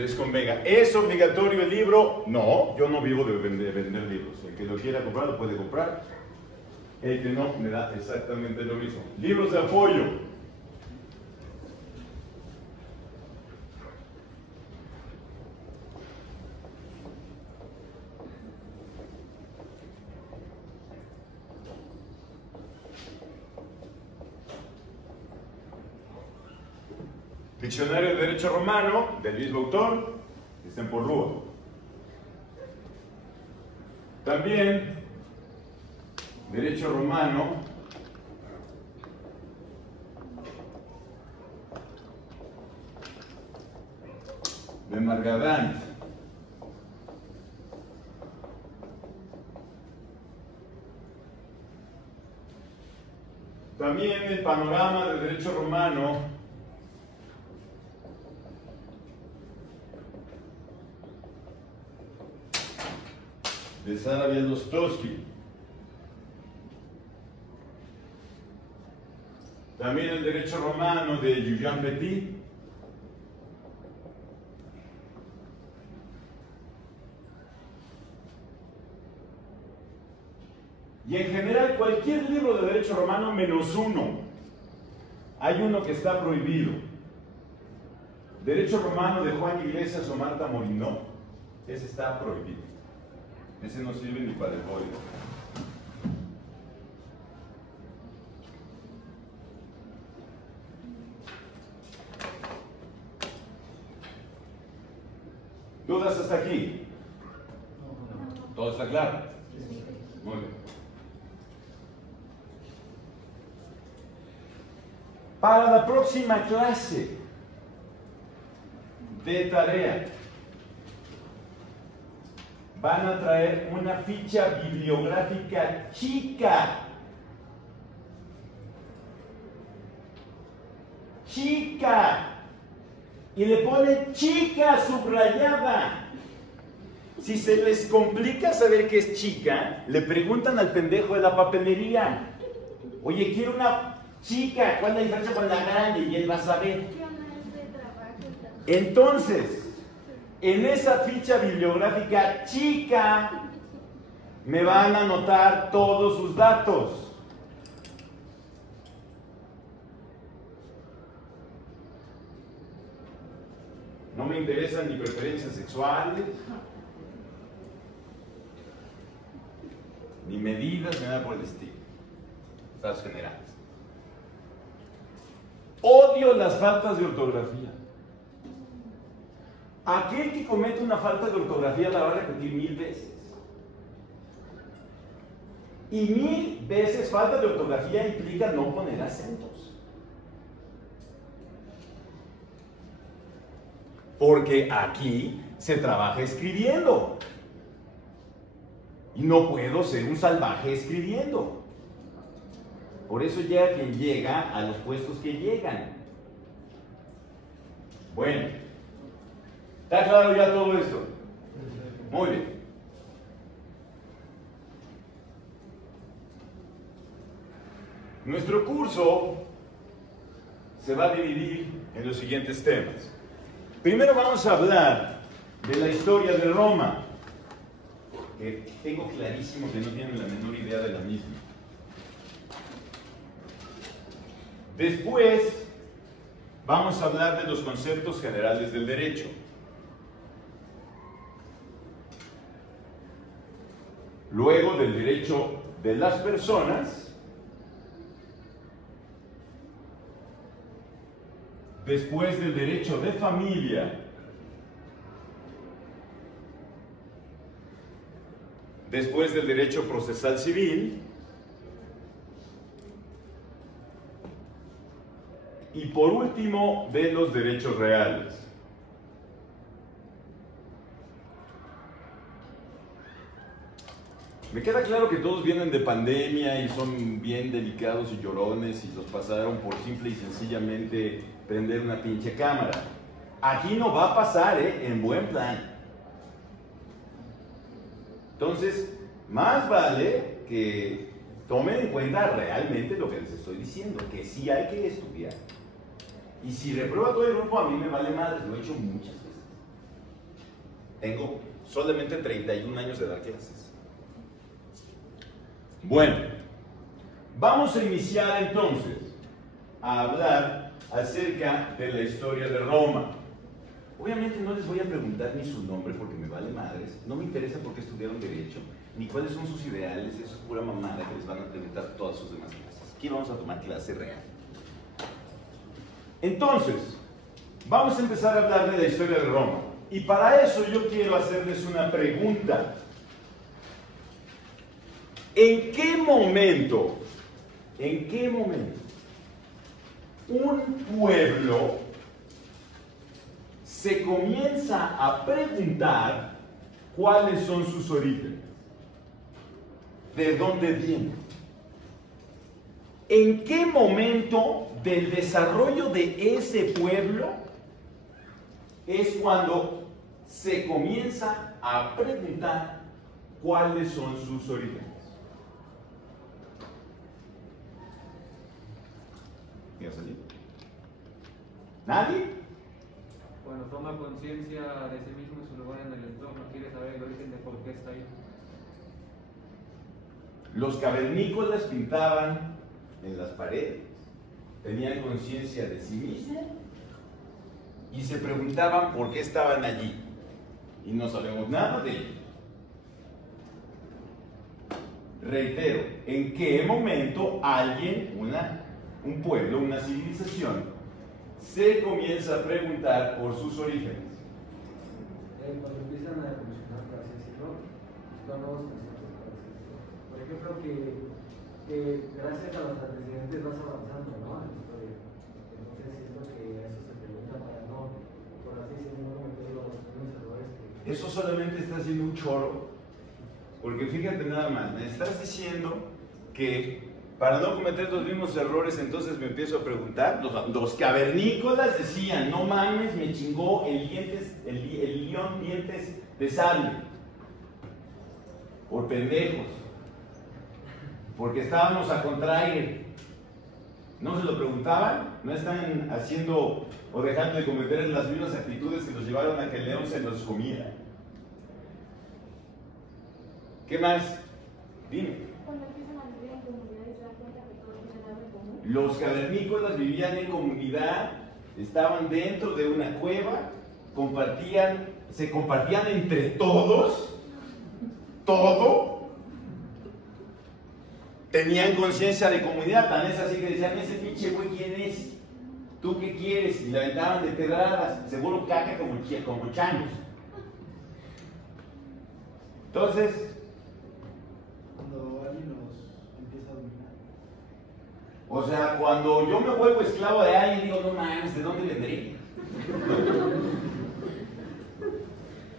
les convenga. ¿Es obligatorio el libro? No, yo no vivo de vender libros. El que lo quiera comprar, lo puede comprar. El que no, me da exactamente lo mismo. Libros de apoyo. Diccionario de Derecho Romano, del mismo autor, está en Porrúa. También, Derecho Romano, de Margadán. También el Panorama de Derecho Romano de Sara Bielostowski. También el Derecho Romano de Julian Petit. Y en general cualquier libro de Derecho Romano menos uno. Hay uno que está prohibido. Derecho Romano de Juan Iglesias o Marta Morinó. Ese está prohibido. Ese no sirve ni para el código. ¿Dudas hasta aquí? ¿Todo está claro? Muy bien. Para la próxima clase de tarea, van a traer una ficha bibliográfica chica. Chica. Y le ponen chica subrayada. Si se les complica saber que es chica, le preguntan al pendejo de la papelería. Oye, quiero una chica. ¿Cuál es la diferencia con la grande? Y él va a saber. Entonces, en esa ficha bibliográfica chica me van a anotar todos sus datos. No me interesan ni preferencias sexuales, ni medidas, ni nada por el estilo. Estados generales. Odio las faltas de ortografía. Aquel que comete una falta de ortografía la va a repetir 1000 veces. Y 1000 veces falta de ortografía implica no poner acentos. Porque aquí se trabaja escribiendo. Y no puedo ser un salvaje escribiendo. Por eso llega quien llega a los puestos que llegan. Bueno. ¿Está claro ya todo esto? Muy bien. Nuestro curso se va a dividir en los siguientes temas. Primero vamos a hablar de la historia de Roma, que tengo clarísimo que no tienen la menor idea de la misma. Después vamos a hablar de los conceptos generales del derecho. Luego del derecho de las personas. Después del derecho de familia. Después del derecho procesal civil. Y por último, de los derechos reales. Me queda claro que todos vienen de pandemia y son bien delicados y llorones y los pasaron por simple y sencillamente prender una pinche cámara. Aquí no va a pasar, en buen plan. Entonces, más vale que tomen en cuenta realmente lo que les estoy diciendo, que sí hay que estudiar. Y si reprueba todo el grupo, a mí me vale madre, lo he hecho muchas veces. Tengo solamente 31 años de dar clases. Bueno, vamos a iniciar entonces a hablar acerca de la historia de Roma. Obviamente no les voy a preguntar ni su nombre porque me vale madres, no me interesa por qué estudiaron Derecho, ni cuáles son sus ideales, eso es pura mamada que les van a preguntar todas sus demás clases. Aquí vamos a tomar clase real. Entonces, vamos a empezar a hablar de la historia de Roma. Y para eso yo quiero hacerles una pregunta. ¿En qué momento un pueblo se comienza a preguntar cuáles son sus orígenes? ¿De dónde viene? ¿En qué momento del desarrollo de ese pueblo es cuando se comienza a preguntar cuáles son sus orígenes? ¿Quién salió? ¿Nadie? Cuando toma conciencia de sí mismo y su lugar en el entorno, quiere saber el origen de por qué está ahí. Los cavernícolas pintaban en las paredes, tenían conciencia de sí mismos y se preguntaban por qué estaban allí. Y no sabemos nada de ello. Reitero, ¿en qué momento alguien, un pueblo, una civilización, se comienza a preguntar por sus orígenes? Cuando empiezan a evolucionar, por así decirlo, son nuevos conceptos, por así decirlo. Por ejemplo, que gracias a los antecedentes vas avanzando, ¿no? En la historia. Entonces siento que eso se pregunta para no, por así decirlo, no cometer los mismos errores que... Eso solamente está haciendo un choro, porque fíjate nada más, me estás diciendo que para no cometer los mismos errores, entonces me empiezo a preguntar. Los cavernícolas decían, no mames, me chingó el león dientes de sable. Por pendejos. Porque estábamos a contraire. ¿No se lo preguntaban? ¿No están haciendo o dejando de cometer las mismas actitudes que los llevaron a que el león se los comiera? ¿Qué más? Dime. Los cavernícolas vivían en comunidad, estaban dentro de una cueva, se compartían entre todos, todo, tenían conciencia de comunidad, tan es así que decían, ese pinche güey, ¿quién es? ¿Tú qué quieres? Y le aventaban de pedradas, seguro caca como changos. Entonces, Cuando alguien los empieza a dominar. o sea, cuando yo me vuelvo esclavo de alguien, digo, no mames, ¿de dónde vendré?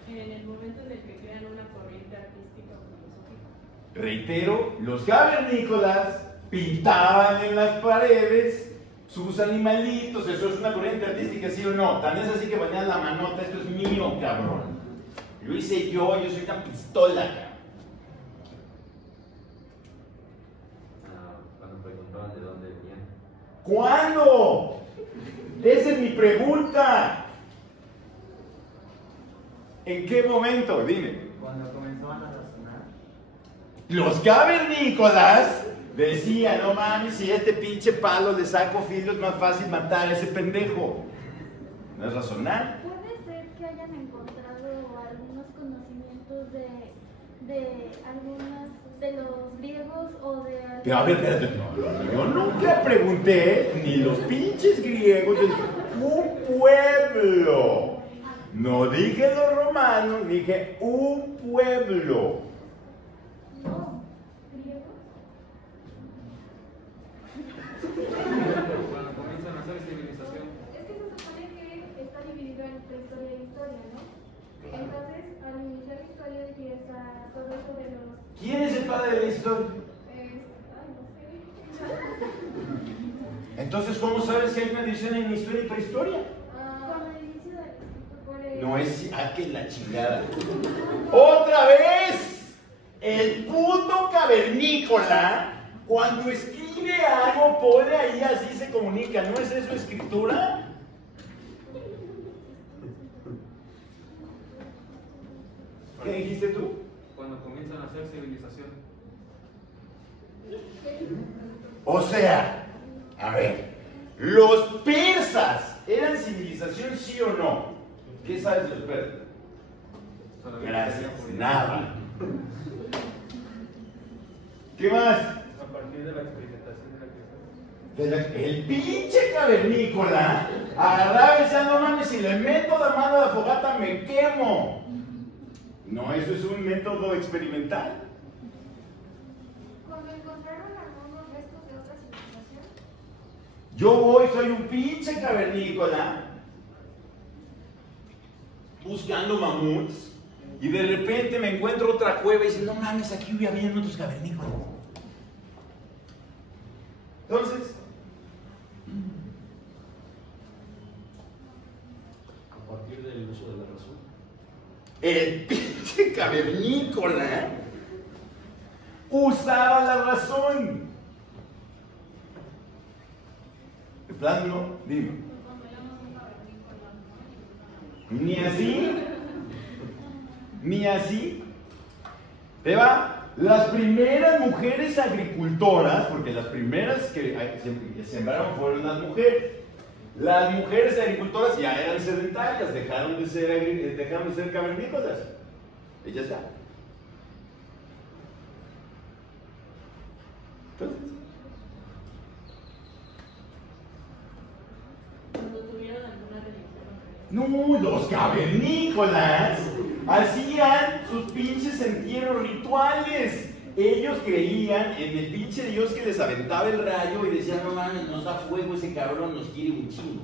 En el momento en el que crean una corriente artística o filosófica. Reitero, los cavernícolas pintaban en las paredes sus animalitos, eso es una corriente artística, ¿sí o no? Tan es así que bañan la manota, esto es mío, cabrón. Lo hice yo soy una pistola, cabrón. Cuando preguntaban de dónde venían. ¿Cuándo? Esa es mi pregunta. ¿En qué momento? Dime. Cuando comenzaban a razonar. Los cavernícolas decían, no mames, si este pinche palo le saco filo es más fácil matar a ese pendejo. ¿No es razonar? Puede ser que hayan encontrado algunos conocimientos de algunos de los griegos o de... Pero a ver, espérate, no, yo nunca pregunté ni los pinches griegos, yo dije, un pueblo. No dije los romanos, dije un pueblo. No, griegos. Cuando comienzan a hacer civilización. Es que se supone que está dividido en prehistoria e historia, ¿no? Entonces, al iniciar la historia empieza todo eso de los... ¿Quién es el padre de la historia? Ay, no sé. Entonces, ¿cómo sabes que hay una división en historia y prehistoria? Con el inicio de... No es que la chingada. ¡Otra vez! El puto cavernícola, cuando escribe algo, pone ahí así se comunica. ¿No es eso escritura? ¿Qué dijiste tú? Cuando comienzan a hacer civilización. O sea, a ver, ¿los persas eran civilización, sí o no? ¿Qué sabes de los persas? Gracias, nada. ¿Qué más? A partir de la experimentación de la creación. El pinche cavernícola agarraba y decía, no mames, si le meto la mano a la fogata me quemo. No, eso es un método experimental. Cuando encontraron algunos restos de otra civilización, Yo voy, soy un pinche cavernícola buscando mamuts y de repente me encuentro otra cueva y dice, no mames, aquí habían otros cavernícolas. Entonces, A partir del uso de la razón. el pinche cavernícola usaba la razón. De plano, dime. Ni así, ni así. Eva, las primeras mujeres agricultoras, porque las primeras que sembraron fueron las mujeres. Las mujeres agricultoras ya eran sedentarias, dejaron de ser cavernícolas. Ellas ya. Entonces, Cuando tuvieron alguna religión. no, los cavernícolas hacían sus pinches entierros rituales. Ellos creían en el pinche Dios que les aventaba el rayo y decían, no mames, nos da fuego ese cabrón, nos quiere un chingo.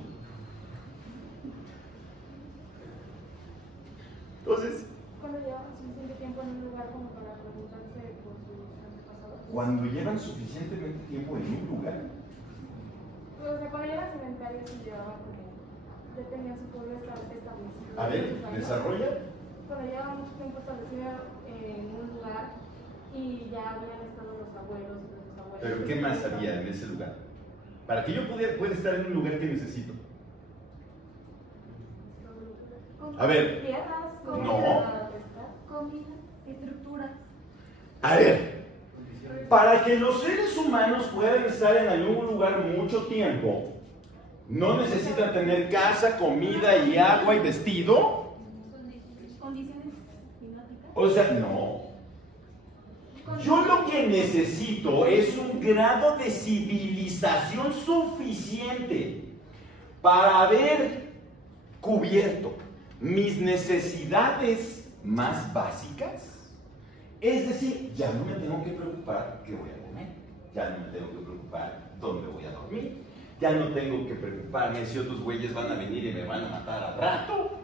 Entonces, cuando llevaban suficiente tiempo en un lugar como para preguntarse por sus antepasados. cuando llevan suficientemente tiempo en un lugar, Pues, o sea, cuando eran sedentarios y llevaban como, ya tenían su pueblo establecido. a ver, desarrolla. Cuando llevaban mucho tiempo establecido en un lugar y ya habían estado los abuelos y los abuelos. Pero ¿qué más había en ese lugar? Para que yo pueda estar en un lugar que necesito. A ver. Tierras, No. comida, estructuras. A ver, para que los seres humanos puedan estar en algún lugar mucho tiempo, no necesitan tener casa, comida y agua y vestido. Condiciones climáticas. O sea, no. Yo lo que necesito es un grado de civilización suficiente para haber cubierto mis necesidades más básicas. Es decir, ya no me tengo que preocupar qué voy a comer, ya no me tengo que preocupar dónde voy a dormir, ya no tengo que preocuparme si otros güeyes van a venir y me van a matar al rato,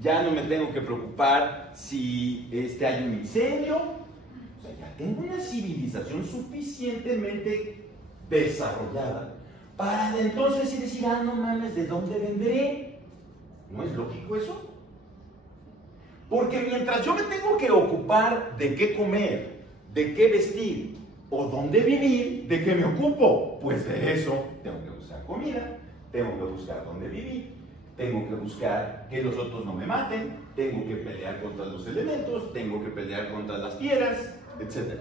ya no me tengo que preocupar si hay un incendio. O sea, ya tengo una civilización suficientemente desarrollada para entonces sí decir, ah, no mames, ¿de dónde vendré? ¿No es lógico eso? Porque mientras yo me tengo que ocupar de qué comer, de qué vestir o dónde vivir, ¿de qué me ocupo? Pues de eso. Tengo que buscar comida, tengo que buscar dónde vivir, tengo que buscar que los otros no me maten, tengo que pelear contra los elementos, tengo que pelear contra las fieras, etc.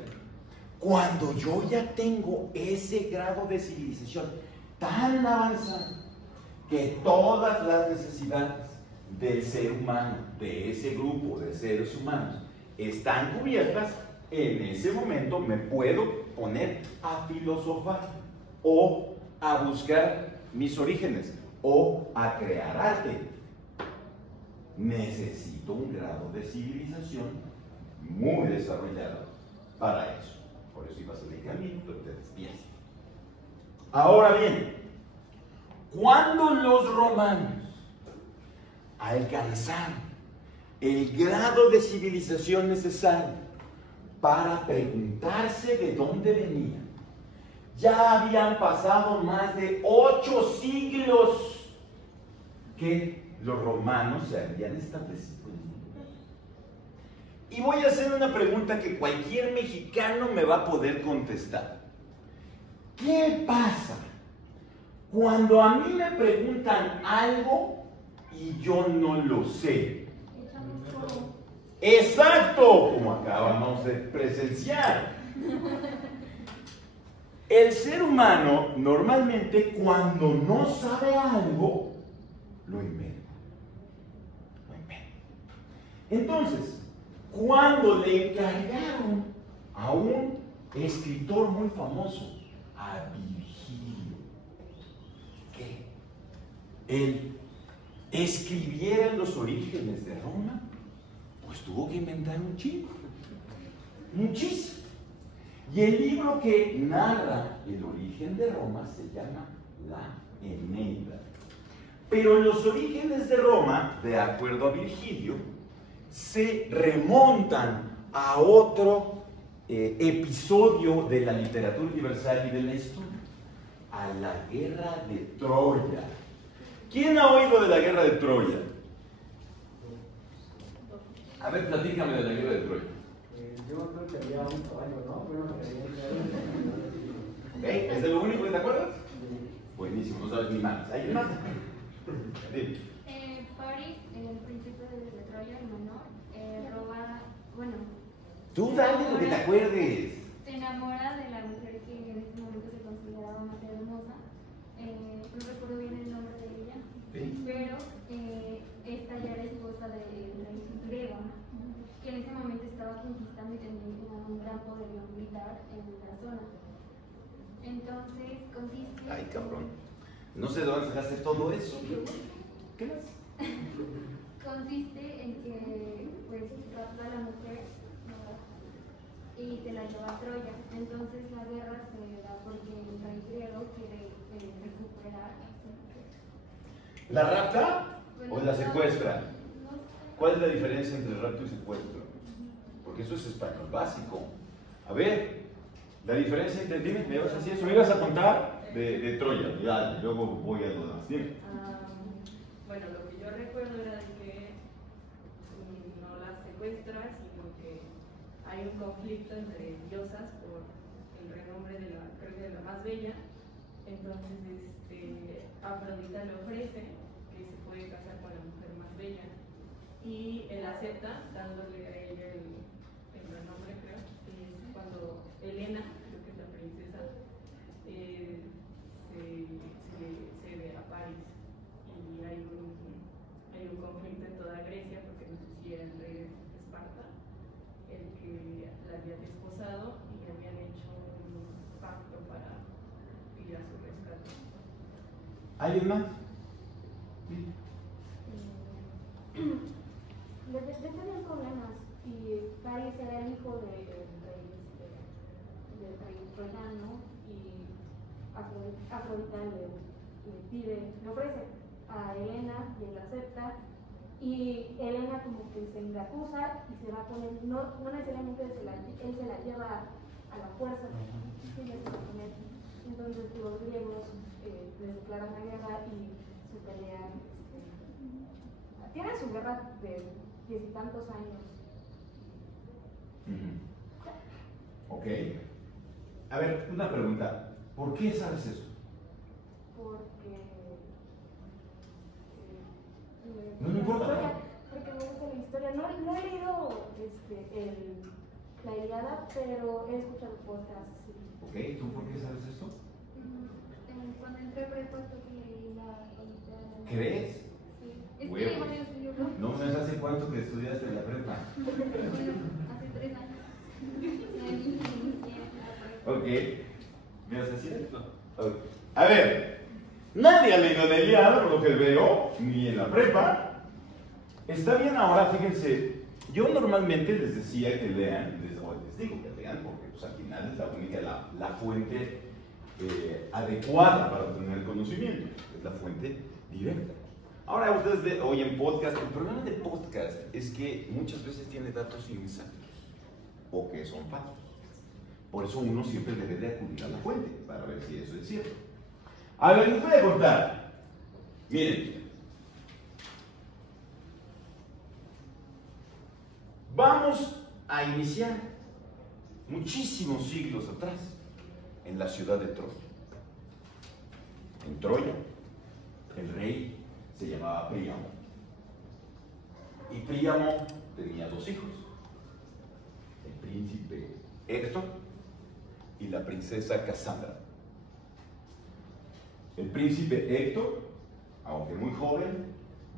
Cuando yo ya tengo ese grado de civilización tan avanzado que todas las necesidades del ser humano, de ese grupo de seres humanos, están cubiertas, en ese momento me puedo poner a filosofar o a buscar mis orígenes o a crear arte. Necesito un grado de civilización muy desarrollado para eso. Por eso ibas a el camino, pero te despiertas. Ahora bien, cuando los romanos alcanzaron el grado de civilización necesario para preguntarse de dónde venían, ya habían pasado más de 8 siglos que los romanos se habían establecido en el mundo. Y voy a hacer una pregunta que cualquier mexicano me va a poder contestar. ¿Qué pasa cuando a mí me preguntan algo y yo no lo sé? Exacto, como acabamos de presenciar. El ser humano normalmente cuando no sabe algo, lo inventa. Lo inventa. Entonces, cuando le encargaron a un escritor muy famoso, a Virgilio, que él escribiera los orígenes de Roma, pues tuvo que inventar un chingo, muchísimo. Y el libro que narra el origen de Roma se llama La Eneida. Pero los orígenes de Roma, de acuerdo a Virgilio, se remontan a otro episodio de la literatura universal y de la historia, a la guerra de Troya. ¿Quién ha oído de la guerra de Troya? A ver, platícame de la guerra de Troya. Yo creo que había un caballo, ¿no? Bueno, ¿Es de lo único que te acuerdas? Buenísimo, no sabes ni más. ¿Hay más? Dime. París, el príncipe de Troya, el menor, roba, bueno... Tú dale lo que te acuerdes. Se enamora de la mujer que en ese momento se consideraba más hermosa. No recuerdo bien el nombre de ella, ¿Sí? pero esta ya era esposa del rey griego, que en ese momento estaba conquistando y tenía un gran poderío militar en la zona. Entonces consiste... Ay, cabrón. No sé de dónde sacaste todo eso, pero bueno. ¿Qué más? Consiste en que pues rapta a la mujer, ¿verdad? Y se la lleva a Troya. Entonces la guerra se da porque el rey griego quiere recuperar a su mujer. ¿La rapta o la secuestra? No sé. ¿Cuál es la diferencia entre rapto y secuestro? Porque eso es español básico. A ver, la diferencia entre... Dime, ¿me ibas a decir eso? ¿Me ibas a contar de Troya? Ya, luego voy a lo demás. Dime. Bueno, lo que yo recuerdo era de que no la secuestra, sino que hay un conflicto entre diosas por el renombre de la, creo que de la más bella. Entonces, Afrodita le ofrece que se puede casar con la mujer más bella y él acepta, dándole a ella el renombre, creo. Y es cuando Helena, creo que es la princesa, se ve a París y hay un conflicto en toda Grecia porque no sé si era el rey de Esparta el que la había desposado y habían hecho un pacto para ir a su rescate. ¿Alguien más? Tenían problemas y París era el hijo del rey troyano y Afrodita le ofrece a Helena y él acepta y Helena como que se le acusa y se va con él, no necesariamente él se la lleva a la fuerza, ella se va con él. Entonces los griegos les declaran la guerra y se pelean, tienen su guerra de 10 y tantos años. Ok. A ver, una pregunta. ¿Por qué sabes eso? Porque No me importa. porque me gusta la historia. No he leído la Ilíada, pero he escuchado podcasts. Sí. Ok, ¿tú por qué sabes esto? Cuando entré a prepa fue que leí la Ilíada. ¿Crees? Sí. Es que Huevos. hay varios libros. No me hace cuánto que estudiaste en la prepa. Hace 3 años. Ok. ¿Me vas a decir esto? Okay. A ver, nadie ha leído la Ilíada, por lo que veo, ni en la prepa. Está bien ahora, fíjense. Yo normalmente les decía que lean, les digo que lean, porque pues, al final es la única, la fuente adecuada para obtener conocimiento, es la fuente directa. Ahora ustedes oyen podcast. El problema del podcast es que muchas veces tiene datos inexactos o que son falsos. Por eso uno siempre debe de acudir a la fuente para ver si eso es cierto. A ver, les voy a contar. Miren. Vamos a iniciar muchísimos siglos atrás en la ciudad de Troya. En Troya, el rey se llamaba Príamo. Y Príamo tenía dos hijos, el príncipe Héctor y la princesa Casandra. El príncipe Héctor, aunque muy joven,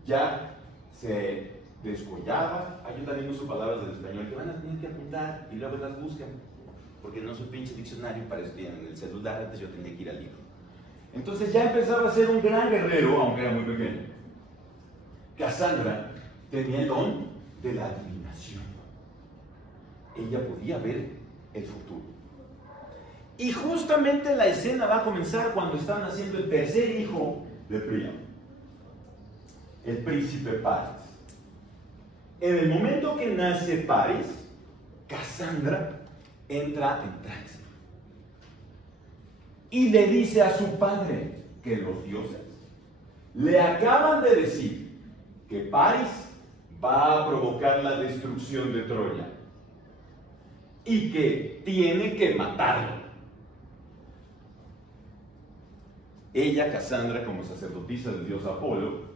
ya se descollaba. Yo también uso palabras del español que van a tener que apuntar y luego las buscan, porque no soy pinche diccionario, para eso tienen el celular, antes yo tenía que ir al libro. Entonces ya empezaba a ser un gran guerrero, aunque era muy pequeño. Casandra tenía el don de la adivinación. Ella podía ver el futuro. Y justamente la escena va a comenzar cuando están naciendo el tercer hijo de Príamo, el príncipe Paris. En el momento que nace Paris, Casandra entra en trance y le dice a su padre que los dioses le acaban de decir que Paris va a provocar la destrucción de Troya y que tiene que matarlo. Ella, Casandra, como sacerdotisa del dios Apolo,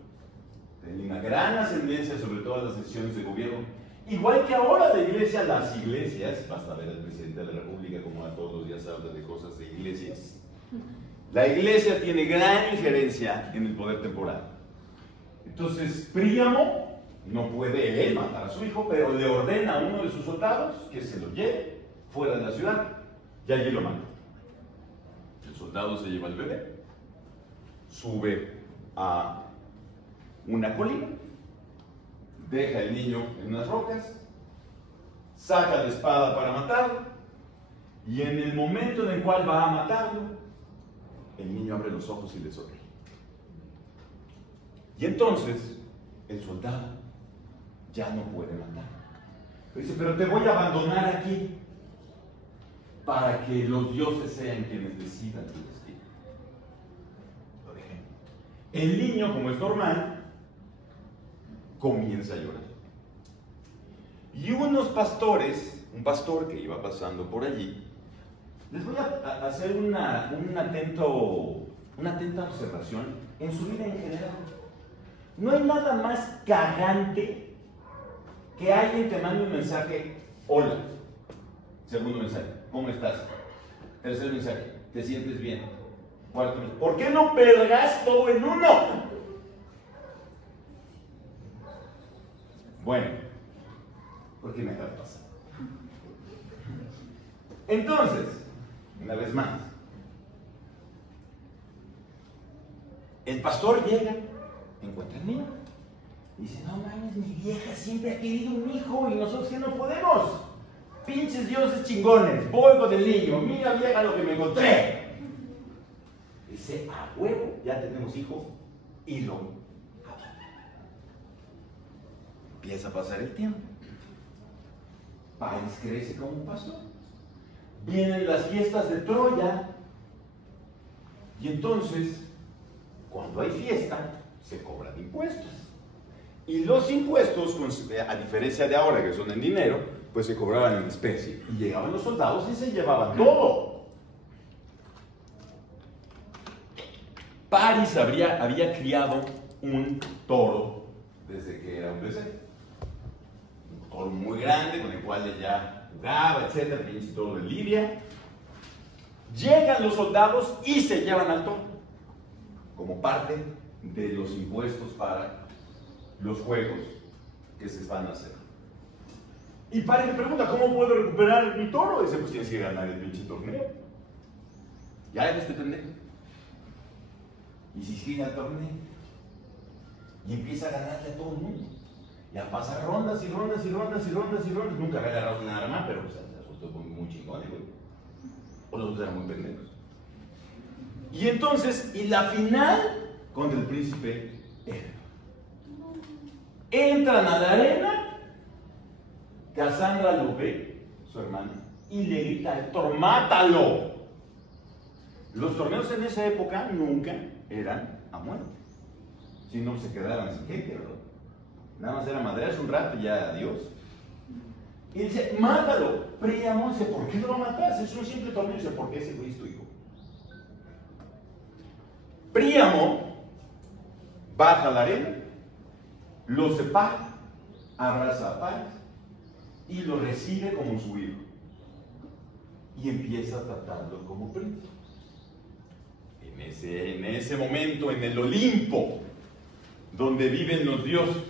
tenía una gran ascendencia sobre todas las decisiones de gobierno. Igual que ahora la iglesia, las iglesias, basta ver al presidente de la República como a todos los días habla de cosas de iglesias. La iglesia tiene gran injerencia en el poder temporal. Entonces, Príamo no puede él matar a su hijo, pero le ordena a uno de sus soldados que se lo lleve fuera de la ciudad y allí lo mata. El soldado se lleva al bebé, sube a una colina, deja el niño en unas rocas, saca la espada para matarlo, y en el momento en el cual va a matarlo, el niño abre los ojos y le sonríe. Y entonces el soldado ya no puede matar. Dice, pero te voy a abandonar aquí para que los dioses sean quienes decidan tu destino. Lo dejé. El niño, como es normal, comienza a llorar. Y unos pastores, un pastor que iba pasando por allí, les voy a hacer una atenta observación en su vida en general. No hay nada más cagante que alguien te mande un mensaje, hola. Segundo mensaje, ¿cómo estás? Tercer mensaje, ¿te sientes bien? Cuarto mensaje, ¿por qué no pergas todo en uno? Bueno, porque me acaba de pasar. Entonces, una vez más, el pastor llega, encuentra al niño, y dice, no mames, mi vieja siempre ha querido un hijo y nosotros que no podemos. Pinches dioses chingones, voy con el niño, mira vieja lo que me encontré. Dice, a huevo, ya tenemos hijo, y lo empieza a pasar el tiempo. Paris crece como un pastor. Vienen las fiestas de Troya. Y entonces, cuando hay fiesta, se cobran impuestos. Y los impuestos, a diferencia de ahora que son en dinero, pues se cobraban en especie. Y llegaban los soldados y se llevaban todo. Paris había criado un toro desde que era un bebé. Un toro muy grande con el cual ella jugaba, etcétera, pinche toro de Libia. Llegan los soldados y se llevan al toro como parte de los impuestos para los juegos que se van a hacer. Y Paris le pregunta, ¿cómo puedo recuperar mi toro? Dice, pues tienes que ganar el pinche torneo. Ya eres este pendejo. Y se inscribe al torneo. Y empieza a ganarle a todo el mundo. Y a pasar rondas y rondas y rondas y rondas y rondas. Nunca había agarrado una arma, pero pues se asustó muy chingón, güey. O los dos eran muy pendejos. Y entonces, y la final contra el príncipe Héctor. Entran a la arena. Casandra lo ve, su hermana, y le grita a Héctor, ¡mátalo! Los torneos en esa época nunca eran a muerte. Si no, se quedaban sin gente, ¿verdad? Nada más era madrearse un rato y ya adiós. Y dice, ¡mátalo! Príamo dice, ¿por qué lo va a matar? Es un simple torneo. Dice, ¿por qué ese güey es tu hijo? Príamo baja a la arena, lo separa abraza a Pálas y lo recibe como su hijo. Y empieza a tratarlo como príncipe. En ese momento, en el Olimpo, donde viven los dioses,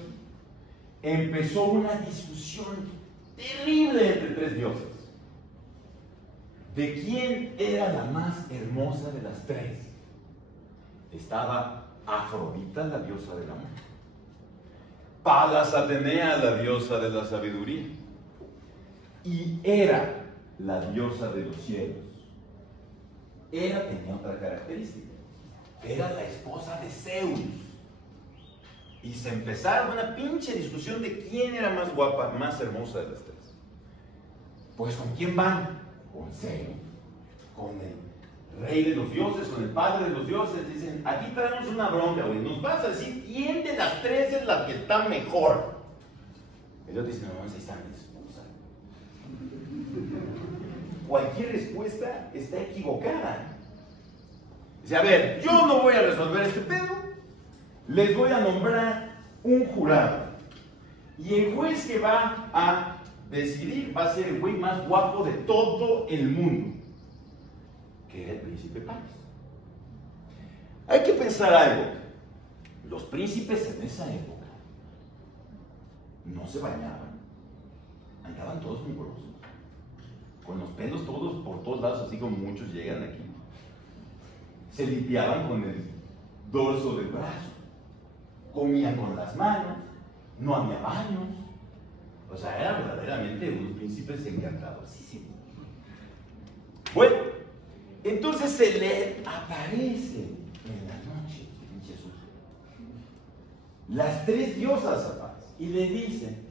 empezó una discusión terrible entre tres diosas. ¿De quién era la más hermosa de las tres? Estaba Afrodita, la diosa del amor. Palas Atenea, la diosa de la sabiduría. Y Hera, la diosa de los cielos. Hera tenía otra característica. Era la esposa de Zeus. Y se empezaron una pinche discusión de quién era más guapa, más hermosa de las tres. Pues ¿con quién van? Con Zeus, con el rey de los dioses, con el padre de los dioses. Dicen, aquí traemos una bronca, güey. Nos vas a decir quién de las tres es la que está mejor. El otro dice, no, ahí está mi esposa. Cualquier respuesta está equivocada. Dice, a ver, yo no voy a resolver este pedo. Les voy a nombrar un jurado. Y el juez que va a decidir va a ser el güey más guapo de todo el mundo, que era el príncipe Palas. Hay que pensar algo. Los príncipes en esa época no se bañaban. Andaban todos mugrosos, con los pelos todos por todos lados, así como muchos llegan aquí. Se limpiaban con el dorso del brazo, comían con las manos, no había baños. O sea, eran verdaderamente unos príncipes encantadosísimos. Bueno, entonces se le aparece en la noche, pinche susto, las tres diosas a Palas y le dicen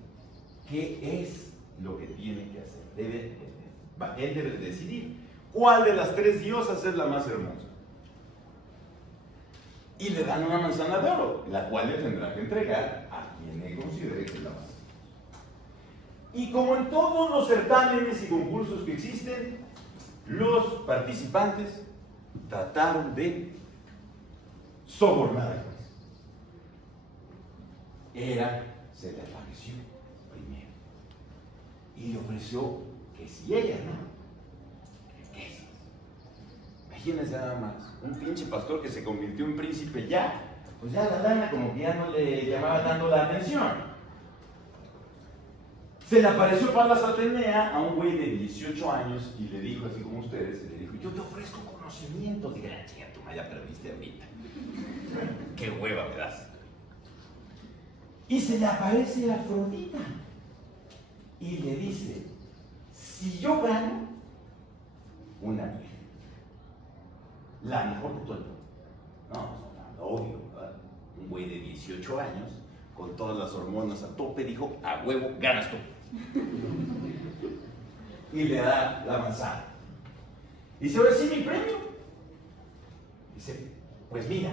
qué es lo que tiene que hacer. Él debe decidir cuál de las tres diosas es la más hermosa. Y le dan una manzana de oro, la cual le tendrá que entregar a quien él considere que es la más. Y como en todos los certámenes y concursos que existen, los participantes trataron de sobornar al juez. Hera se le apareció primero y le ofreció que si ella no, riquezas. Imagínense nada más, un pinche pastor que se convirtió en príncipe ya, pues ya la lana como que ya no le llamaba tanto la atención. Se le apareció Palas Atenea a un güey de 18 años y le dijo, así como ustedes, le dijo, yo te ofrezco conocimientos. Dije, chica, tú ya perdiste ahorita. Qué hueva me das. Y se le aparece Afrodita y le dice, si yo gano, una vieja, la mejor de todo el mundo. No, obvio, ¿verdad? Un güey de 18 años, con todas las hormonas a tope, dijo, a huevo, ganas tú. Y le da la manzana. Dice, ahora sí mi premio. Dice, pues mira,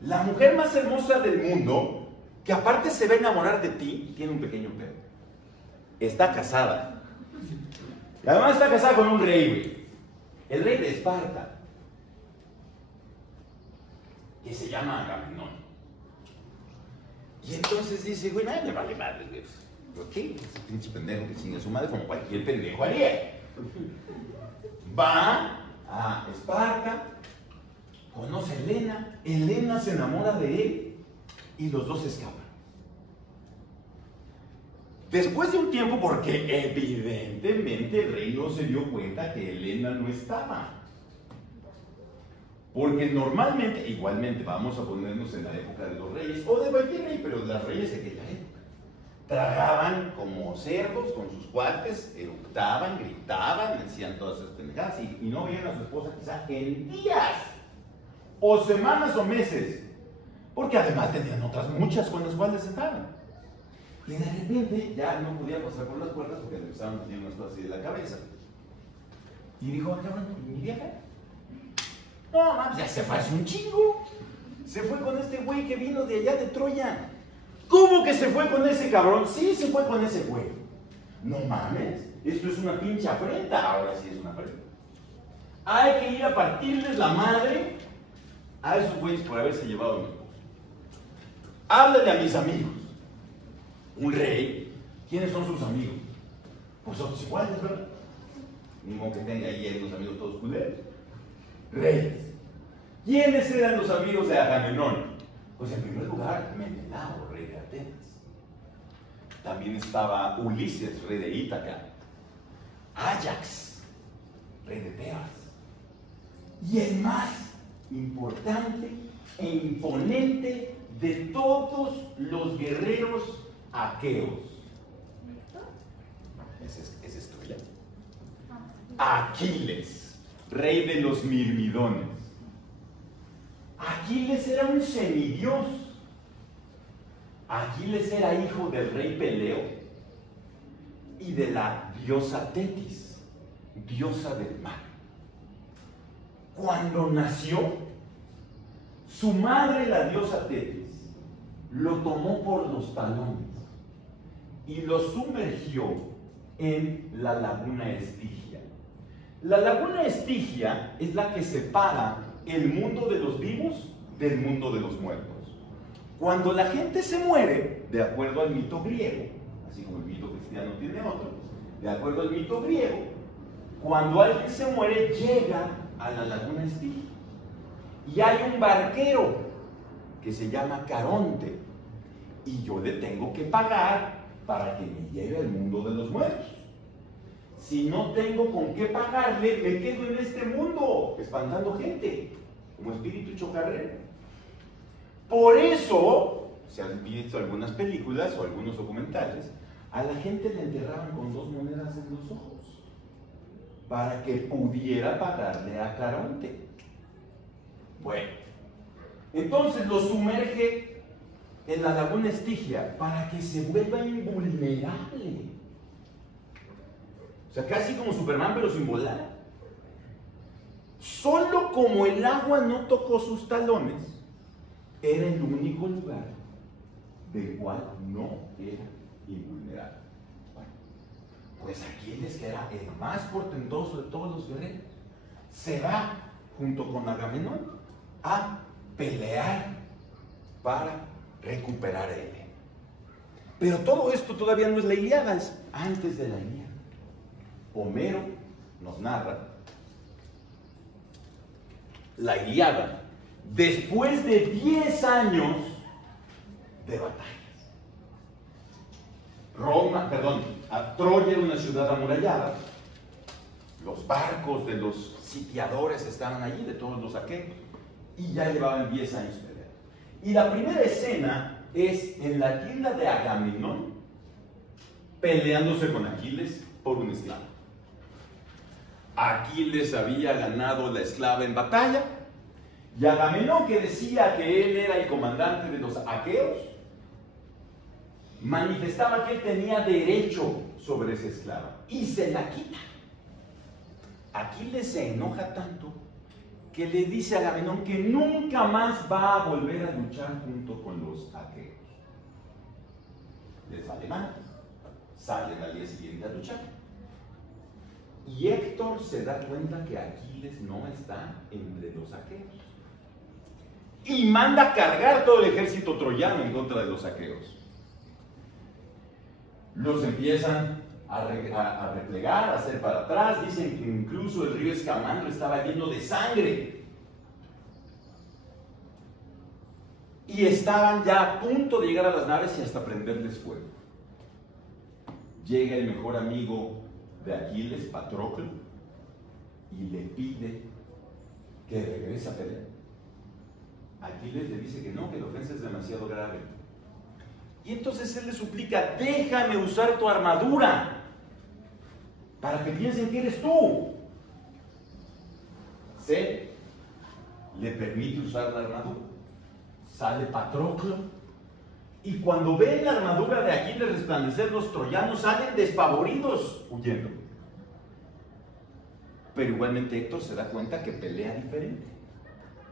la mujer más hermosa del mundo, que aparte se va a enamorar de ti, tiene un pequeño pedo. Está casada. Y además está casada con un rey, güey. El rey de Esparta, que se llama Agamenón. Y entonces dice, güey, nadie me vale madre, güey. ¿Por qué? Ese pinche pendejo que chinga a su madre como cualquier pendejo haría. Va a Esparta, conoce a Helena, Helena se enamora de él y los dos escapan. Después de un tiempo, porque evidentemente el rey no se dio cuenta que Helena no estaba. Porque normalmente, igualmente, vamos a ponernos en la época de los reyes, o de cualquier rey, pero las reyes de aquella época, tragaban como cerdos con sus cuates, eructaban, gritaban, decían todas esas pendejadas, y no veían a su esposa quizá en días, o semanas o meses, porque además tenían otras muchas con las cuales estaban. Y de repente ya no podía pasar por las puertas porque le empezaban a hacer unas cosas así de la cabeza. Y dijo, cabrón, ¿mi vieja? No, mames, ya se fue hace un chingo. Se fue con este güey que vino de allá de Troya. ¿Cómo que se fue con ese cabrón? Sí, se fue con ese güey. No mames, esto es una pinche afrenta. Ahora sí es una afrenta. Hay que ir a partirles la madre a esos güeyes por haberse llevado a mi esposo. Háblale a mis amigos. Un rey, ¿quiénes son sus amigos? Pues otros iguales, ¿verdad? Ni modo que tenga ahí unos amigos todos culeros. Reyes. ¿Quiénes eran los amigos de Agamenón? Pues en primer lugar, Menelao, rey de Atenas. También estaba Ulises, rey de Ítaca. Áyax, rey de Tebas. Y el más importante e imponente de todos los guerreros aqueos. Ese es tuya. Aquiles, rey de los mirmidones. Aquiles era un semidios. Aquiles era hijo del rey Peleo y de la diosa Tetis, diosa del mar. Cuando nació, su madre, la diosa Tetis, lo tomó por los talones y lo sumergió en la laguna Estigia. La laguna Estigia es la que separa el mundo de los vivos del mundo de los muertos. Cuando la gente se muere, de acuerdo al mito griego, así como el mito cristiano tiene otro, de acuerdo al mito griego, cuando alguien se muere, llega a la laguna Estigia. Y hay un barquero que se llama Caronte, y yo le tengo que pagar para que me lleve al mundo de los muertos. Si no tengo con qué pagarle, me quedo en este mundo, espantando gente, como espíritu chocarrero. Por eso, se han visto algunas películas o algunos documentales, a la gente le enterraban con 2 monedas en los ojos, para que pudiera pagarle a Caronte. Bueno, entonces lo sumerge en la laguna Estigia para que se vuelva invulnerable. O sea, casi como Superman, pero sin volar. Solo como el agua no tocó sus talones, era el único lugar del cual no era invulnerable. Bueno, pues Aquiles, que era el más portentoso de todos los guerreros, se va junto con Agamenón a pelear para recuperar a Helena. Pero todo esto todavía no es la Ilíada, es antes de la Ilíada. Homero nos narra la Ilíada después de 10 años de batallas. Troya era una ciudad amurallada. Los barcos de los sitiadores estaban allí, de todos los aqueos, y ya llevaban 10 años peleando. Y la primera escena es en la tienda de Agamenón peleándose con Aquiles por un esclavo. Aquiles había ganado la esclava en batalla, y Agamenón, que decía que él era el comandante de los aqueos, manifestaba que él tenía derecho sobre esa esclava y se la quita. Aquiles se enoja tanto que le dice a Agamenón que nunca más va a volver a luchar junto con los aqueos. Les vale mal, salen al día siguiente a luchar. Y Héctor se da cuenta que Aquiles no está entre los aqueos y manda cargar todo el ejército troyano en contra de los aqueos. Los empiezan a replegar, a hacer para atrás. Dicen que incluso el río Escamandro estaba lleno de sangre. Y estaban ya a punto de llegar a las naves y hasta prenderles fuego. Llega el mejor amigo de Aquiles, Patroclo, y le pide que regrese a pelear. Aquiles le dice que no, que la ofensa es demasiado grave. Y entonces él le suplica: déjame usar tu armadura para que piensen que eres tú. Se le permite usar la armadura. Sale Patroclo, y cuando ven la armadura de Aquiles resplandecer, los troyanos salen despavoridos huyendo. Pero igualmente Héctor se da cuenta que pelea diferente,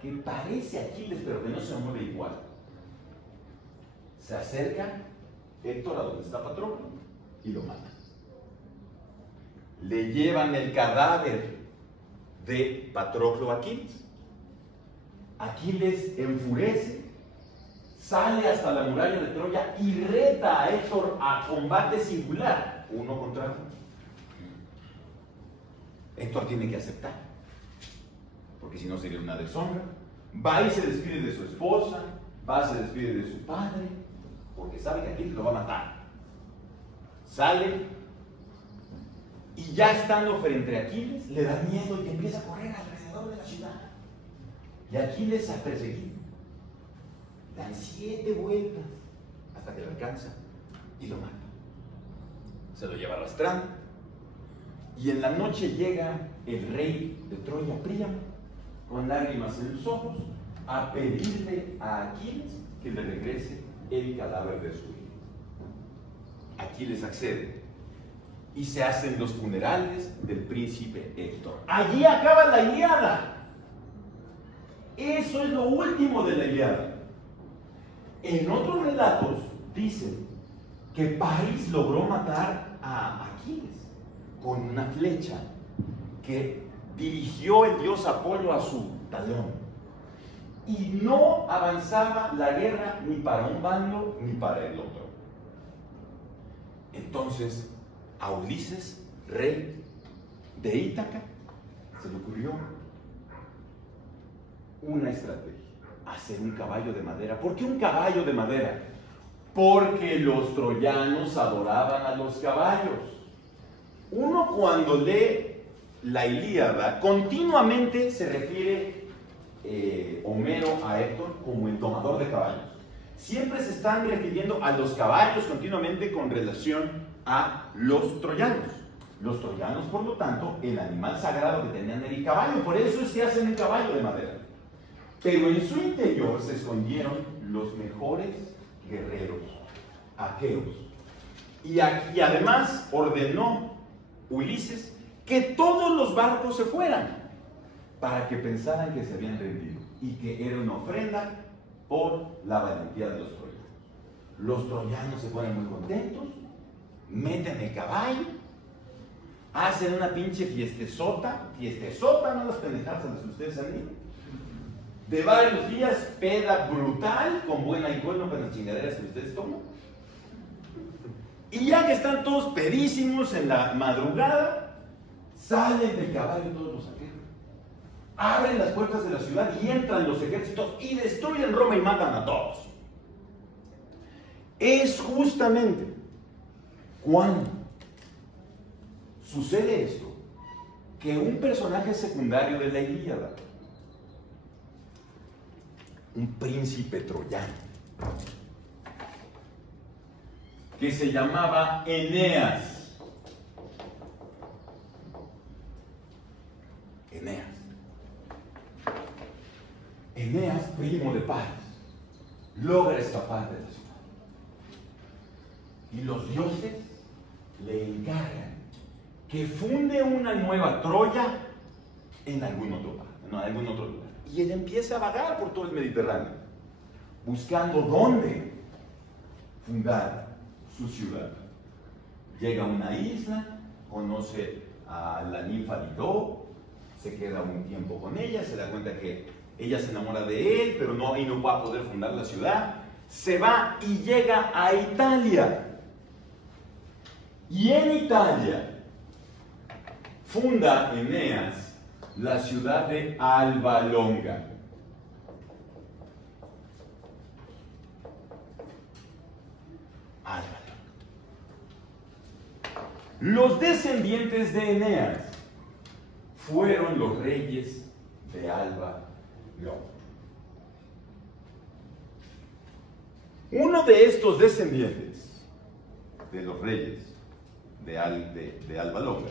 que parece Aquiles pero que no se mueve igual. Se acerca Héctor a donde está Patroclo y lo mata. Le llevan el cadáver de Patroclo a Aquiles. Aquiles enfurece, sale hasta la muralla de Troya y reta a Héctor a combate singular, 1 contra 1. Héctor tiene que aceptar, porque si no sería una deshonra. Va y se despide de su esposa, va y se despide de su padre, porque sabe que Aquiles lo va a matar. Sale, y ya estando frente a Aquiles, le da miedo y empieza a correr alrededor de la ciudad. Y Aquiles a perseguir. Dan 7 vueltas hasta que lo alcanza y lo mata. Se lo lleva arrastrando. Y en la noche llega el rey de Troya, Príamo, con lágrimas en los ojos, a pedirle a Aquiles que le regrese el cadáver de su hijo. Aquiles accede y se hacen los funerales del príncipe Héctor. Allí acaba la Ilíada. Eso es lo último de la Ilíada. En otros relatos dicen que Paris logró matar a Aquiles con una flecha que dirigió el dios Apolo a su talón. Y no avanzaba la guerra ni para un bando ni para el otro. Entonces, a Ulises, rey de Ítaca, se le ocurrió una estrategia: hacer un caballo de madera. ¿Por qué un caballo de madera? Porque los troyanos adoraban a los caballos. Uno, cuando lee la Ilíada, continuamente se refiere Homero a Héctor como el domador de caballos. Siempre se están refiriendo a los caballos continuamente con relación a los troyanos. Los troyanos, por lo tanto, el animal sagrado que tenían era el caballo. Por eso es que hacen un caballo de madera. Pero en su interior se escondieron los mejores guerreros aqueos. Y además ordenó Ulises que todos los barcos se fueran, para que pensaran que se habían rendido y que era una ofrenda por la valentía de los troyanos. Los troyanos se ponen muy contentos, meten el caballo, hacen una pinche fiestezota, no las pendejadas a las que ustedes han ido, de varios días, peda brutal, con buen alcohol, no con las chingaderas que ustedes toman. Y ya que están todos pedísimos en la madrugada, salen del caballo todos los aqueos, abren las puertas de la ciudad y entran los ejércitos y destruyen Roma y matan a todos. Es justamente cuando sucede esto que un personaje secundario de la Ilíada, un príncipe troyano, que se llamaba Eneas. Eneas, primo de Paris, logra escapar de la ciudad. Y los dioses le encargan que funde una nueva Troya en algún otro lugar. Y él empieza a vagar por todo el Mediterráneo, buscando dónde fundar su ciudad. Llega a una isla, conoce a la ninfa Dido, se queda un tiempo con ella, se da cuenta que ella se enamora de él, pero no va a poder fundar la ciudad. Se va y llega a Italia. Y en Italia funda Eneas la ciudad de Alba Longa. Los descendientes de Eneas fueron los reyes de Alba Longa. Uno de estos descendientes de los reyes de Alba Longa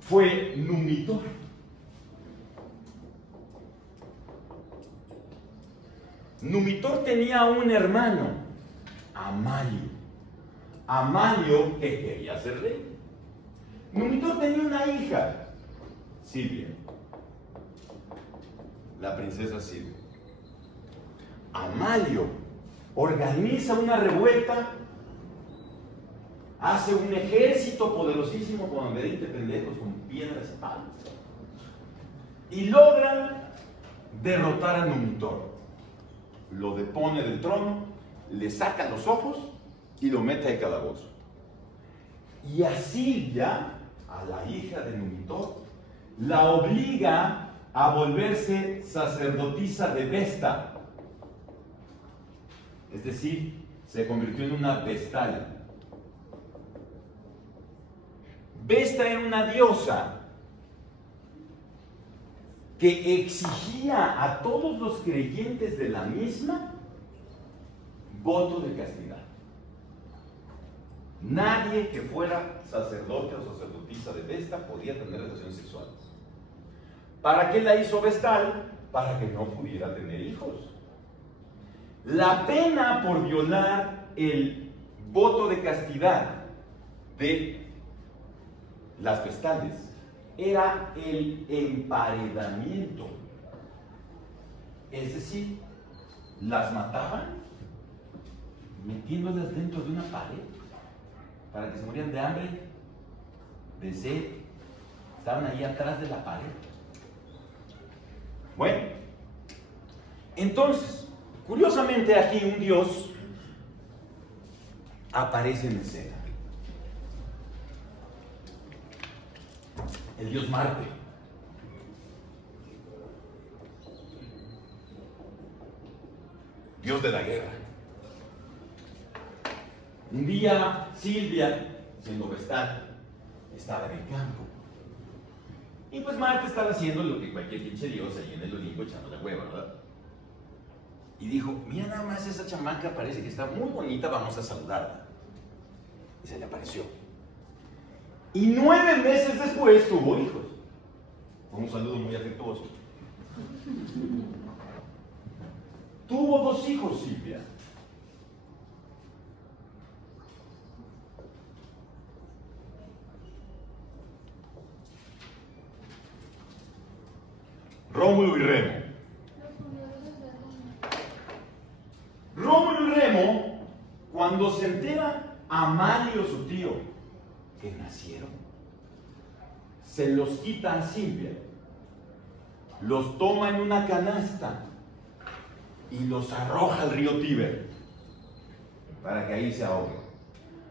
fue Numitor. Numitor tenía un hermano, Amalio, que quería ser rey. Numitor tenía una hija, Silvia, la princesa Silvia. Amalio organiza una revuelta, hace un ejército poderosísimo con 20 pendejos, con piedras y palos, y logran derrotar a Numitor. lo depone del trono, le saca los ojos y lo mete al calabozo. Y a Silvia, a la hija de Numitor, la obliga a volverse sacerdotisa de Vesta. Es decir, se convirtió en una vestal. Vesta era una diosa que exigía a todos los creyentes de la misma voto de castidad. Nadie que fuera sacerdote o sacerdotisa de Vesta podía tener relaciones sexuales. ¿Para qué la hizo vestal? Para que no pudiera tener hijos. La pena por violar el voto de castidad de las vestales era el emparedamiento. Es decir, las mataban metiéndolas dentro de una pared para que se murieran de hambre, de sed. Estaban ahí atrás de la pared. Bueno, entonces, curiosamente aquí un dios aparece en escena. El dios Marte. Dios de la guerra. Un día Silvia, siendo vestal, estaba en el campo. Y pues Marte estaba haciendo lo que cualquier pinche dios allí en el Olimpo echando la hueva, ¿verdad? Y dijo, mira nada más esa chamaca, parece que está muy bonita, vamos a saludarla. Y se le apareció. Y 9 meses después tuvo hijos. Con un saludo muy afectuoso. Tuvo 2 hijos, Silvia. Rómulo y Remo. Rómulo y Remo, cuando se entera Amalio, su tío, que nacieron, se los quita a Silvia, los toma en una canasta y los arroja al río Tíber para que ahí se ahoguen.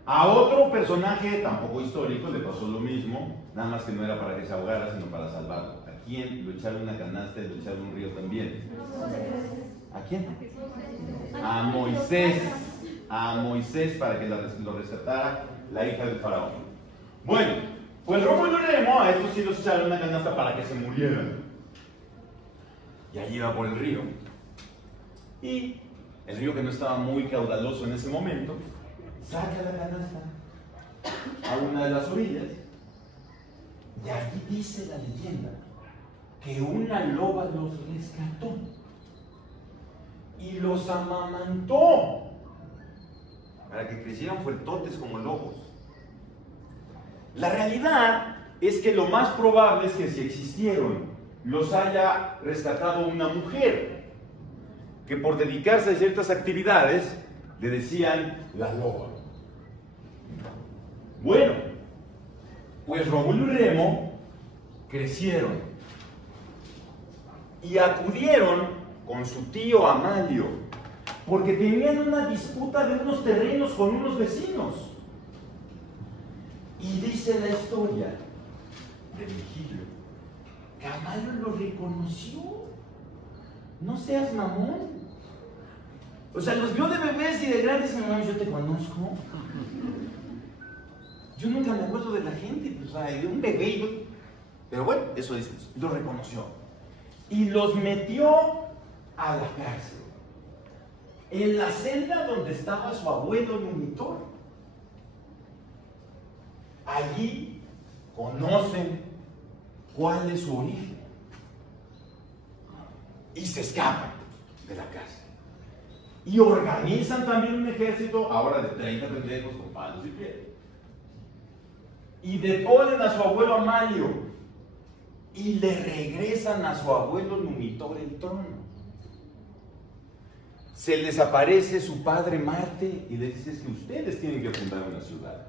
A otro personaje tampoco histórico le pasó lo mismo, nada más que no era para que se ahogara, sino para salvarlo. ¿A quién lo echaron una canasta y lo echaron un río también? ¿A quién? A Moisés. A Moisés para que lo rescatara la hija del faraón. Bueno, pues Rómulo y Remo a estos sí los echaron una canasta para que se murieran. Y allí iba por el río. Y el río, que no estaba muy caudaloso en ese momento, saca la canasta a una de las orillas. Y aquí dice la leyenda que una loba los rescató y los amamantó para que crecieran fuertotes como lobos. La realidad es que lo más probable es que si existieron, los haya rescatado una mujer, que por dedicarse a ciertas actividades le decían la loba. Bueno, pues Rómulo y Remo crecieron y acudieron con su tío Amalio, porque tenían una disputa de unos terrenos con unos vecinos. Y dice la historia de Virgilio que Amalio lo reconoció. No seas mamón. O sea, los vio de bebés y de grandes, no, yo te conozco. Yo nunca me acuerdo de la gente, pues, o sea, de un bebé. Pero bueno, eso dice, lo reconoció. Y los metió a la cárcel. En la celda donde estaba su abuelo Numitor. Allí conocen cuál es su origen. Y se escapan de la cárcel. Y organizan también un ejército, ahora de 30 pendejos con palos y piedras. Y deponen a su abuelo Amalio. Y le regresan a su abuelo Numitor el trono. Se les aparece su padre Marte y les dice que ustedes tienen que fundar una ciudad.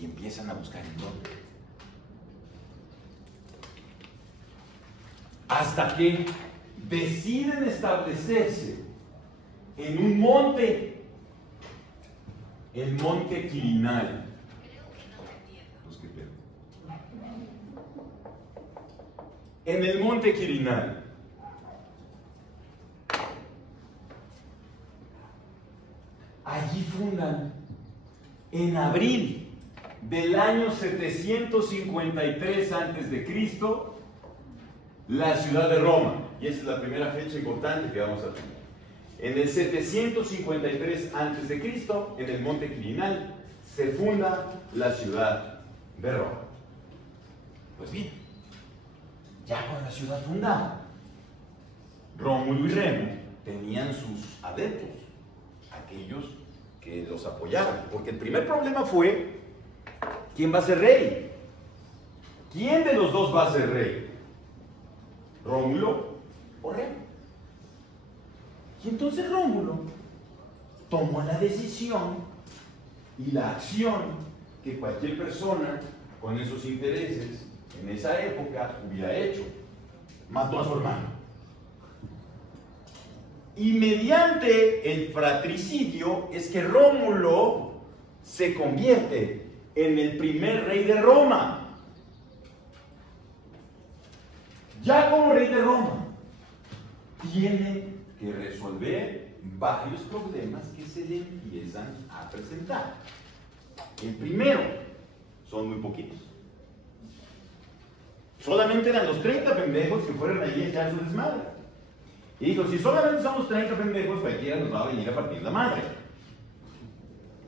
Y empiezan a buscar en dónde. Hasta que deciden establecerse en un monte, el monte Quirinal. En el monte Quirinal. Allí fundan, en abril del año 753 a.C., la ciudad de Roma. Y esa es la primera fecha importante que vamos a tener. En el 753 a.C., en el monte Quirinal, se funda la ciudad de Roma. Pues bien, ya con la ciudad fundada, Rómulo y Remo tenían sus adeptos, aquellos que los apoyaban, porque el primer problema fue, ¿quién va a ser rey? ¿Quién de los dos va a ser rey? ¿Rómulo o Remo? Y entonces Rómulo tomó la decisión y la acción que cualquier persona con esos intereses en esa época hubiera hecho. Mató a su hermano. Y mediante el fratricidio es que Rómulo se convierte en el primer rey de Roma. Ya como rey de Roma, tiene que resolver varios problemas que se le empiezan a presentar. El primero, son muy poquitos. Solamente eran los 30 pendejos que fueron allí a echar su desmadre. Y dijo, si solamente somos 30 pendejos, cualquiera nos va a venir a partir la madre.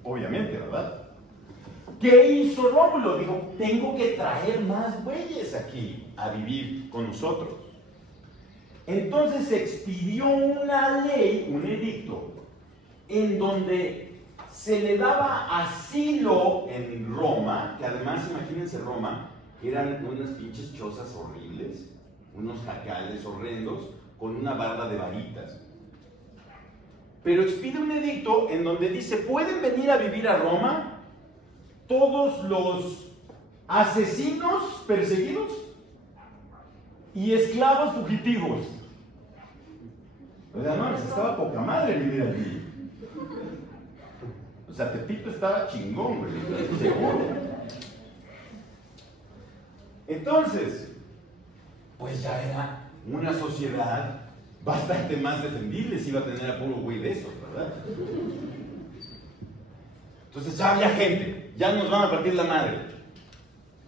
Obviamente, ¿verdad? ¿Qué hizo Rómulo? Dijo, tengo que traer más güeyes aquí a vivir con nosotros. Entonces se expidió una ley, un edicto, en donde se le daba asilo en Roma, que además, imagínense Roma, eran unas pinches chozas horribles, unos jacales horrendos, con una barda de varitas. Pero expide un edicto en donde dice, pueden venir a vivir a Roma todos los asesinos perseguidos y esclavos fugitivos. O sea, no, estaba poca madre vivir allí. O sea, Tepito estaba chingón, güey, seguro. Entonces, pues ya era una sociedad bastante más defendible si iba a tener a puro güey de esos, ¿verdad? Entonces ya había gente, ya nos van a partir la madre.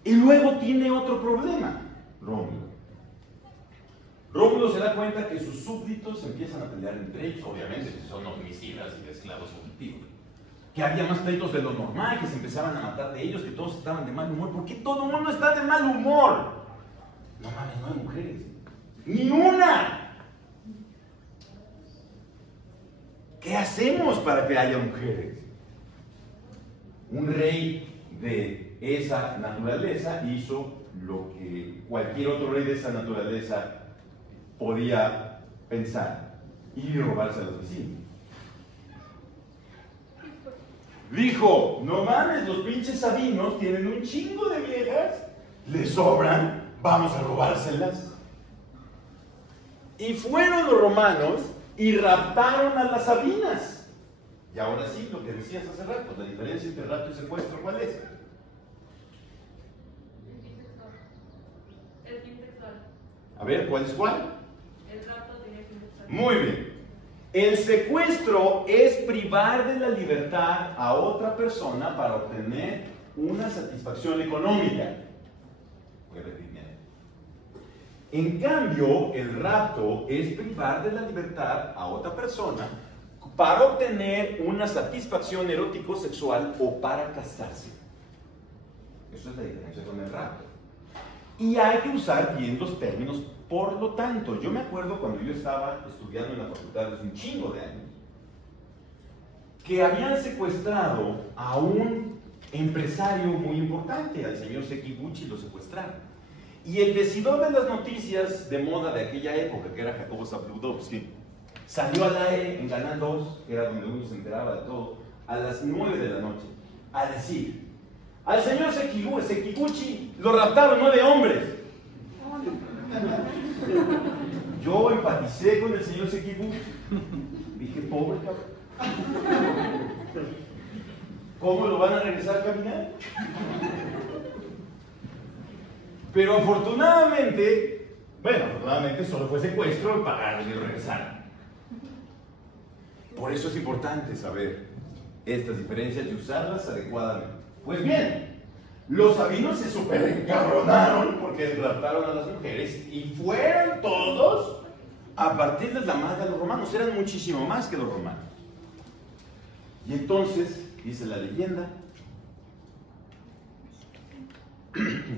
Y luego tiene otro problema, Rómulo. Rómulo se da cuenta que sus súbditos empiezan a pelear entre ellos, obviamente, si son homicidas y esclavos fugitivos. Que había más pleitos de lo normal, que se empezaban a matar de ellos, que todos estaban de mal humor. ¿Por qué todo el mundo está de mal humor? No mames, no hay mujeres. ¡Ni una! ¿Qué hacemos para que haya mujeres? Un rey de esa naturaleza hizo lo que cualquier otro rey de esa naturaleza podía pensar: ir y robarse a los vecinos. Dijo, no mames, los pinches sabinos tienen un chingo de viejas, les sobran, vamos a robárselas. Y fueron los romanos y raptaron a las sabinas. Y ahora sí, lo que decías hace rato, la diferencia entre rapto y secuestro, ¿cuál es? El fin sexual. A ver, ¿cuál es cuál? El rapto tiene fin sexual. Muy bien. El secuestro es privar de la libertad a otra persona para obtener una satisfacción económica. Voy a repetir. En cambio, el rapto es privar de la libertad a otra persona para obtener una satisfacción erótico-sexual o para casarse. Eso es la diferencia con el rapto. Y hay que usar bien los términos. Por lo tanto, yo me acuerdo cuando yo estaba estudiando en la facultad hace un chingo de años, que habían secuestrado a un empresario muy importante, al señor Sekiguchi, lo secuestraron. Y el decidor de las noticias de moda de aquella época, que era Jacobo Zabludovsky, salió al aire en Canal 2, que era donde uno se enteraba de todo, a las 9 de la noche, a decir: al señor Sekiguchi lo raptaron 9 hombres. Yo empaticé con el señor Sequibú. Dije, pobre cabrón. ¿Cómo lo van a regresar a caminar? Pero afortunadamente, solo fue secuestro y pagaron y regresaron. Por eso es importante saber estas diferencias y usarlas adecuadamente. Pues bien, los sabinos se super encabronaron porque raptaron a las mujeres y fueron todos a partirles la madre a los romanos. Eran muchísimo más que los romanos. Y entonces, dice la leyenda,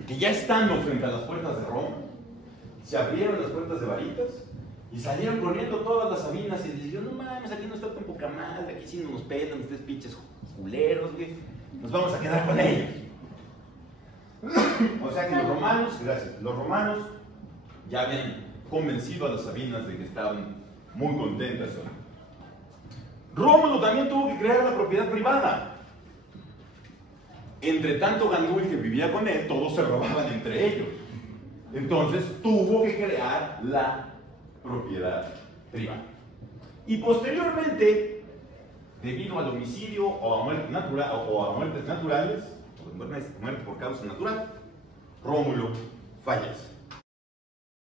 que ya estando frente a las puertas de Roma, se abrieron las puertas de Varitas y salieron corriendo todas las sabinas y dijeron, no mames, aquí no está tan poca madre, aquí sí no nos pelan, ustedes pinches culeros, güey, nos vamos a quedar con ellos. O sea que los romanos ya habían convencido a las sabinas de que estaban muy contentas. Rómulo también tuvo que crear la propiedad privada. Entre tanto Gandul que vivía con él, todos se robaban entre ellos. Entonces tuvo que crear la propiedad privada. Y posteriormente, debido al homicidio o a muertes naturales, muerte por causa natural, Rómulo fallece.